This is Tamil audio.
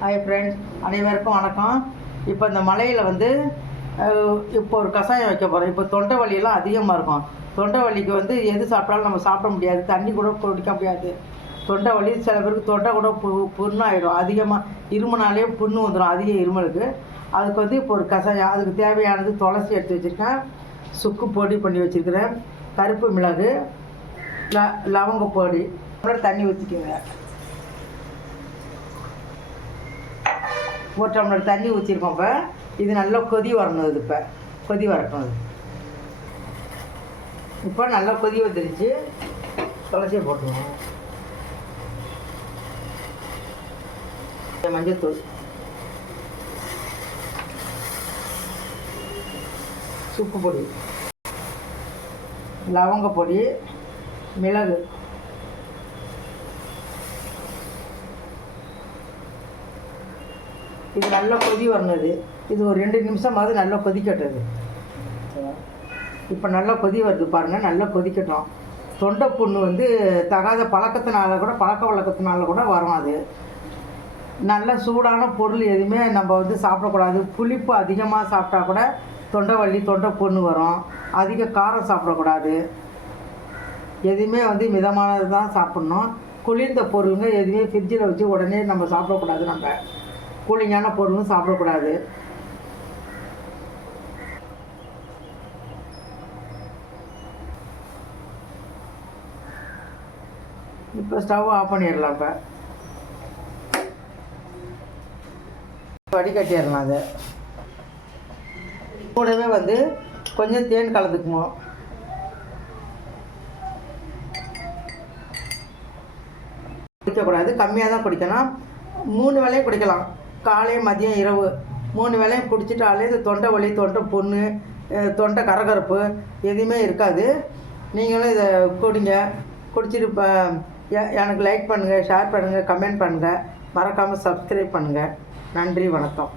ஹாய் ஃப்ரெண்ட்ஸ் அனைவருக்கும் வணக்கம். இப்போ இந்த மலையில் வந்து இப்போ ஒரு கஷாயம் வைக்க போகிறோம் இப்போ தொண்டை வலியெல்லாம் அதிகமாக இருக்கும். தொண்டை வலிக்கு வந்து எது சாப்பிட்டாலும் நம்ம சாப்பிட முடியாது. தண்ணி கூட குடிக்க முடியாது. தொண்டை வலி சில பேருக்கு தொண்டை கூட பு புண்ணாயிடும். அதிகமாக இருமனாலே புண்ணு வந்துடும் அதிக இருமலுக்கு. அதுக்கு வந்து இப்போ ஒரு கஷாயம் அதுக்கு தேவையானது துளசி எடுத்து வச்சுருக்கேன். சுக்கு பொடி பண்ணி வச்சுருக்கிறேன். கருப்பு மிளகு ல லவங்க பொடி. அப்புறம் தண்ணி ஊற்றிக்குங்க ஒரு டம்ளர் தண்ணி ஊற்றிருக்கோம் இப்போ. இது நல்லா கொதி வரணும் இது இப்போ. கொதி வரட்டும் அது இப்போ நல்லா கொதி வந்துருச்சு. துளசியை போட்டுருவோம். மஞ்சத்தூள் சுக்கு பொடி. லவங்க பொடி. மிளகு. இது நல்லா கொதி வரணும் இது இது ஒரு ரெண்டு நிமிஷமாவது நல்லா கொதிக்கட்டும் இப்போ நல்லா கொதி வருது பாருங்கள் நல்லா கொதிக்கட்டும். தொண்டை புண்ணு வந்து தகாத பழக்கத்தினால கூட பழக்க வழக்கத்தினால கூட வரும் அது. நல்ல சூடான பொருள் எதுவுமே நம்ம வந்து சாப்பிடக்கூடாது. புளிப்பு அதிகமாக சாப்பிட்டா கூட தொண்டை வலி தொண்டை புண்ணு வரும். அதிக காரம் சாப்பிடக்கூடாது. எதுவுமே வந்து மிதமானது தான் சாப்பிட்ணும். குளிர்ந்த பொருளுங்க எதுவுமே ஃப்ரிட்ஜில் வச்சு உடனே நம்ம சாப்பிடக்கூடாது நம்ம. கூலிங்கான பொருளும் சாப்பிடக்கூடாது. இப்போ ஸ்டவ் ஆஃப் பண்ணிடலாம் இப்போ. வடிகட்டிடலாம் அதை. கூடவே வந்து கொஞ்சம் தேன் கலந்துக்குவோம் குடிக்கக்கூடாது. கம்மியாக தான் குடிக்கணும் மூணு வேளையும் குடிக்கலாம். காலை மதியம் இரவு. மூணு வேளையும் குடிச்சிட்டாலே இந்த தொண்டை வலி தொண்டை புண்ணு தொண்டை கரகரப்பு எதுவுமே இருக்காது. நீங்களும் இதை குடிங்க. குடிச்சிட்டு இப்போ எனக்கு லைக் பண்ணுங்கள் ஷேர் பண்ணுங்கள் கமெண்ட் பண்ணுங்கள் மறக்காமல் சப்ஸ்கிரைப் பண்ணுங்கள் நன்றி வணக்கம்.